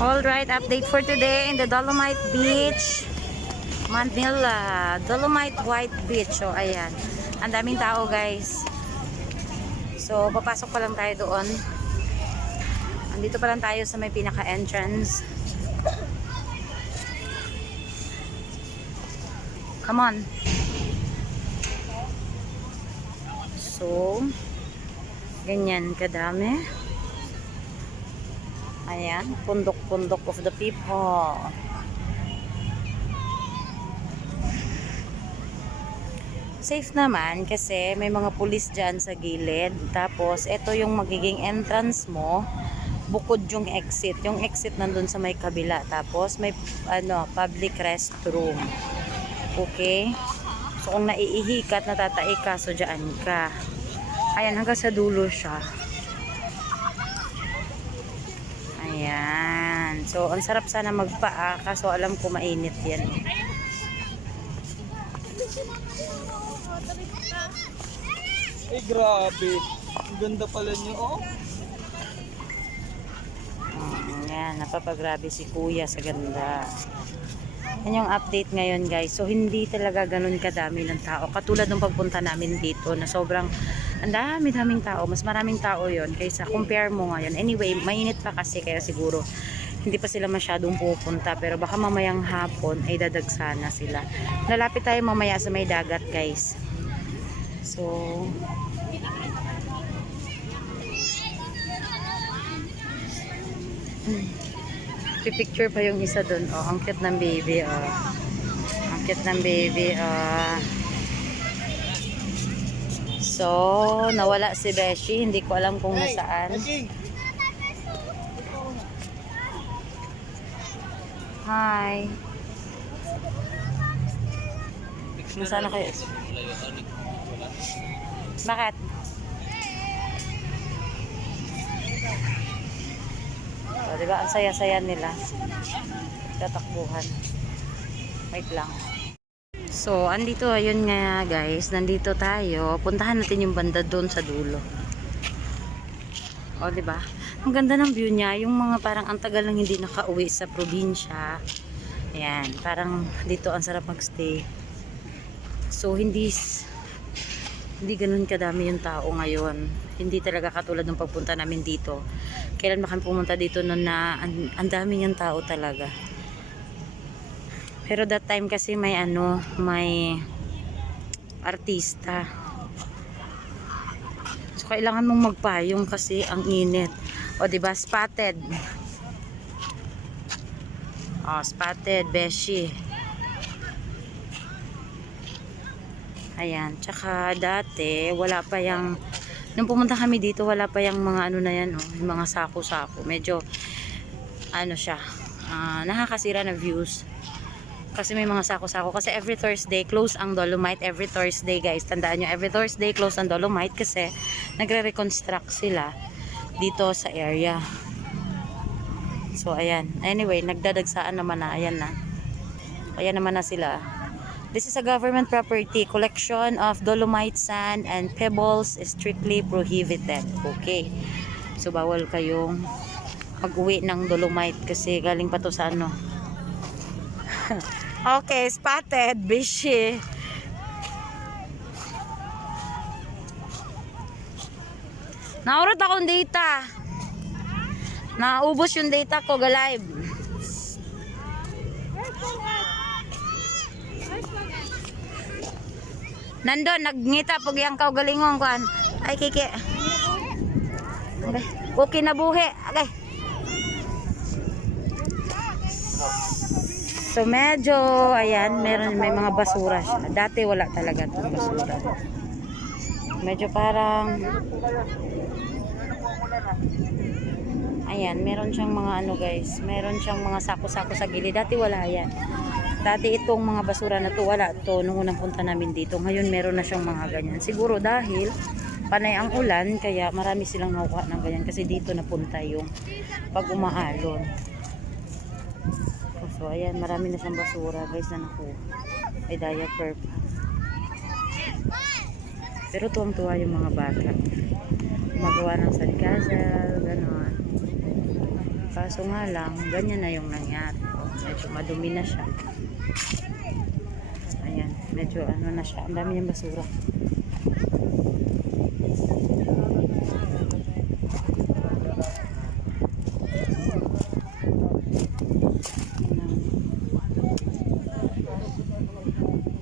Alright, update for today in the Dolomite Beach, Manila. Dolomite White Beach. So, ayan. Ang daming tao, guys. So, papasok pa lang tayo doon. Andito pa lang tayo sa may pinaka-entrance. Come on. So, ganyan kadami. Ayan, pundok-pundok of the people. Safe naman kasi may mga pulis dyan sa gilid. Tapos, ito yung magiging entrance mo. Bukod yung exit. Yung exit nandun sa may kabila. Tapos, may ano, public restroom. Okay? So, kung naiihi ka so dyan ka. Ayan, hanggang sa dulo siya. Ayan. So, ang sarap sana magpaa. Kaso alam ko mainit yan. Ay, grabe. Ang ganda pala niyo, oh. Ayan, napapagrabe si kuya sa ganda. Yan yung update ngayon guys. So, hindi talaga ganun kadami ng tao. Katulad nung pagpunta namin dito na sobrang ang dami-daming tao. Mas maraming tao yon kaysa compare mo ngayon. Anyway, mainit pa kasi kaya siguro hindi pa sila masyadong pupunta. Pero baka mamayang hapon ay dadagsana sila. Lalapit tayo mamaya sa may dagat guys. So, picture pa yung isa dun. Oh, ang cute ng baby. Oh. Ang cute ng baby. Oh. So, nawala si Beshi. Hindi ko alam kung nasaan. Hi. Nasaan na kayo? Bakit? O, diba? Ang saya-saya nila. Tatakbuhan. Wait lang. So, andito, ayun nga guys. Nandito tayo. Puntahan natin yung banda doon sa dulo. O, diba? Ang ganda ng view niya. Yung mga parang ang tagal lang hindi nakauwi sa probinsya. Ayan. Parang dito ang sarap magstay. So, hindi hindi ganun kadami yung tao ngayon. Hindi talaga katulad ng pagpunta namin dito. Kailan ba kami pumunta dito noon na ang, ang dami yung tao talaga. Pero that time kasi may ano, may artista. So kailangan mong magpayong kasi ang init. O di ba spotted. Oh, spotted beshi. Ayan, tsaka dati wala pa yung nung pumunta kami dito wala pa yung mga ano na yan, oh, yung mga sako-sako. Medyo ano siya, ah, nakakasira na views. Kasi may mga sako-sako. Kasi every Thursday, close ang Dolomite. Every Thursday, guys. Tandaan nyo, every Thursday, close ang Dolomite. Kasi, nagre-reconstruct sila dito sa area. So, ayan. Anyway, nagdadagsaan naman na. Ayan na. Ayan naman na sila. This is a government property. Collection of dolomite sand and pebbles is strictly prohibited. Okay. So, bawal kayong mag-uwi ng dolomite kasi galing pa to sa ano. okay, spotted. Bishi. Naurot akong data. Naubos yung data ko, ga-live. Nandun, nagngita pag yung kaugalingong kuan. Ay, kiki. Okay. Okay na buhi. Okay. So, medyo, ayan, meron, may mga basura siya. Dati wala talaga itong basura. Medyo parang, ayan, meron siyang mga ano guys, meron siyang mga sako-sako sa gilid. Dati wala yan. Dati itong mga basura na to wala to nung unang punta namin dito. Ngayon meron na siyang mga ganyan. Siguro dahil panay ang ulan kaya marami silang nakuha ng ganyan kasi dito napunta yung pag umaalon. So ayan, marami na siyang basura guys na nakuha. May diaper pa. Pero tuwang-tuwa yung mga bata. Gumagawa ng sandcastle, gano'n. Kaso nga lang, ganyan na yung nangyari. Oh, medyo madumi na siya. Ayan, medyo ano na siya. Ang dami niyang basura.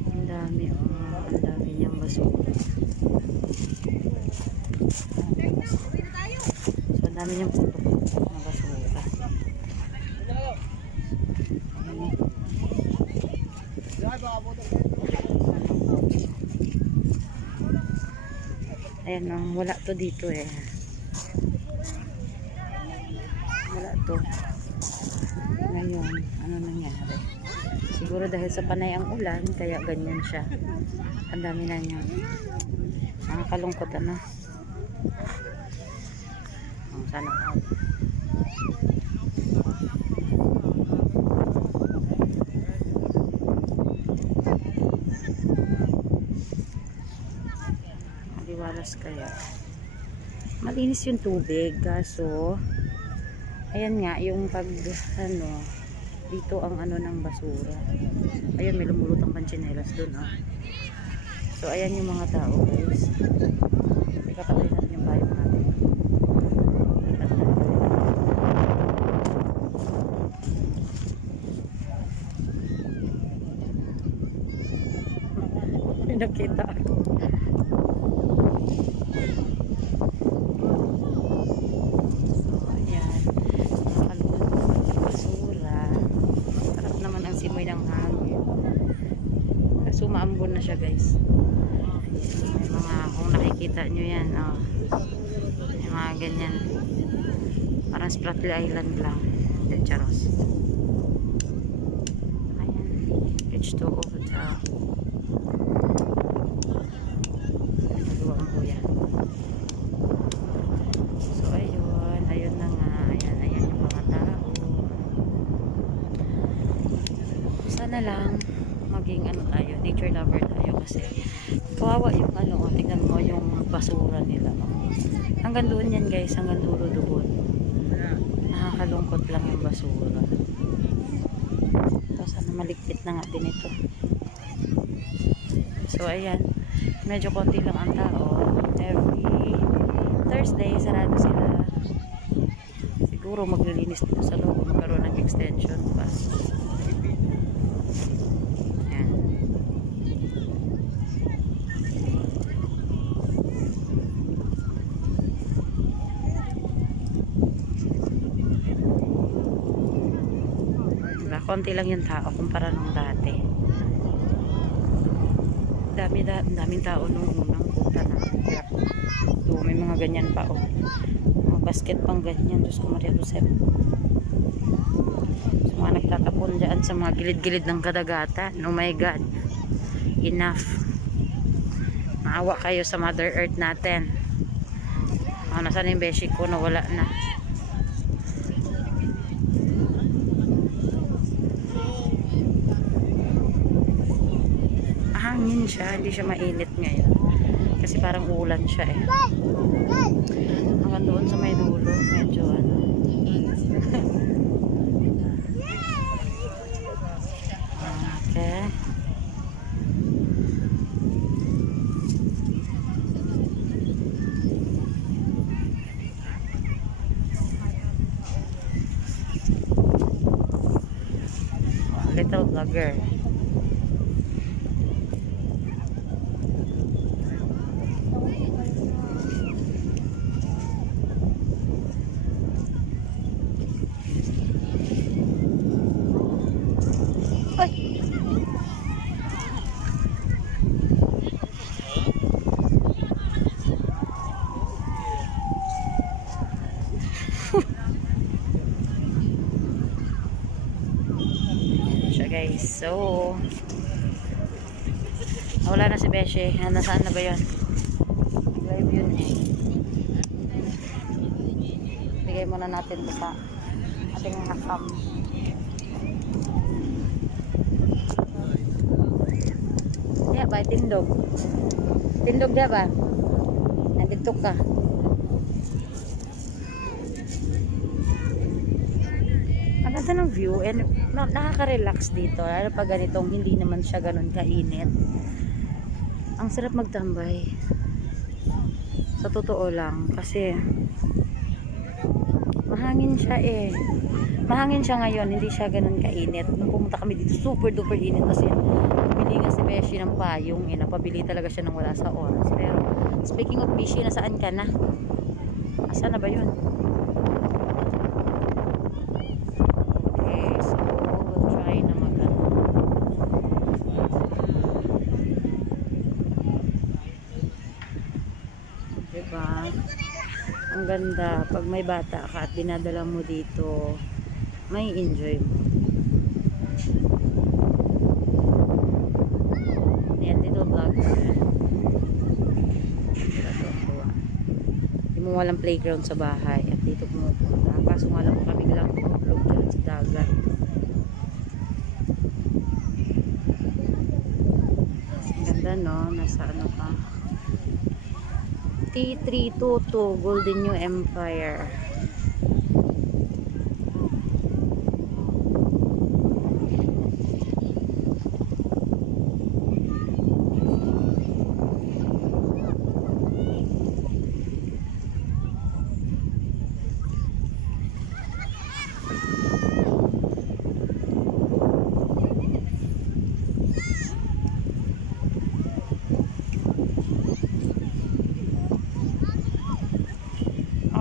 Ang dami, oh. Ang dami niyang basura. So, ang dami niyang putok na basura. Ayan. Ayan, oh, wala to dito eh. Wala to. Ngayon, ano nangyari? Siguro dahil sa panay ang ulan, kaya ganyan siya. Ang dami na niya. Nakakalungkot ano. Sana all. Maliwalas kaya. Malinis yung tubig, kaso ayan nga, yung pag ano, dito ang ano ng basura. Ayan, may lumulutang panchinelas dun ah. So, ayan yung mga tao guys. Ikapatay natin yung bayo natin. May nakita ako. Ayan. Basura. Sarap naman ang simoy ng hangin. Kaso maambon na siya guys. May mga, kung nakikita nyo yan, oh. Yung mga ganyan. Parang Spratly Island lang. Hindi, charos. Ayan. H2O Hotel. Nagawa ang kuya. So, ayun. Ayun na nga. Ayan, ayan yung mga tao. Sana lang maging ano tayo, nature lover tayo kasi kawawa yung ano, tingnan mo yung basura nila. Oh. Hanggang doon yan guys, hanggang dulo doon. Nakakalungkot lang yung basura. So, sana maligpit na nga din ito. So, ayan. Medyo konti lang ang tao. Every Thursday, sarado sila. Siguro maglilinis dito sa loob. Magkaroon ng extension pa. Ayan. Diba? Konti lang yung tao kumpara nung dati. Dami da, daming tao nung unang punta na. So, may mga ganyan pa oh. Mga basket pang ganyan. Diyos ko Maria Josep. So, mga nagtatapon dyan sa mga gilid-gilid ng kadagatan. Oh my God. Enough. Maawa kayo sa Mother Earth natin. Oh, nasaan yung beshi ko? Nawala na. hangin siya, hindi siya mainit ngayon. Kasi parang ulan siya eh. Hanggang doon sa may dulo, medyo ano. okay. Little vlogger. Guys. So, wala na si Beshe. Ah, Nasaan na ba yun? Live yun eh. Bigay muna natin ito sa ating mga cam. Kaya ba, tindog. Tindog dia ba? Nandito ka. ganda ng view and na- nakaka-relax dito. Lalo pag ganitong hindi naman siya ganun kainit. Ang sarap magtambay. Sa totoo lang. Kasi mahangin siya eh. Mahangin siya ngayon, hindi siya ganun kainit. Nung pumunta kami dito, super duper init kasi bumili nga si Beshi ng payong eh. Napabili talaga siya ng wala sa oras. Pero speaking of Beshi, nasaan ka na? Asan na ba yun? Okay, so we'll try na mag Diba? Ang ganda. Pag may bata ka at dinadala mo dito, may enjoy mo. Ayan, dito vlog. Hindi mo walang playground sa bahay at dito pumupunta. Kaso nga lang kami lang tulog dyan sa dagat. Ganda no, nasa ano ka. T322 Golden New Empire.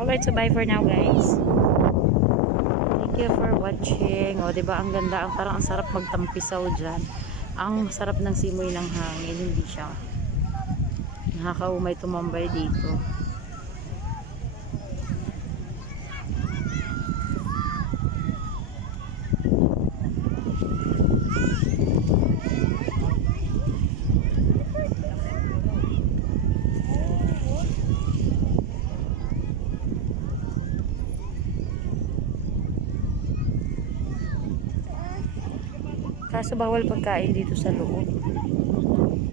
Alright, so bye for now guys. Thank you for watching. O, di ba ang ganda, ang parang ang sarap magtampisaw diyan. Ang sarap ng simoy ng hangin, hindi siya nakakaumay tumambay dito. Kaso bawal pagkain dito sa loob.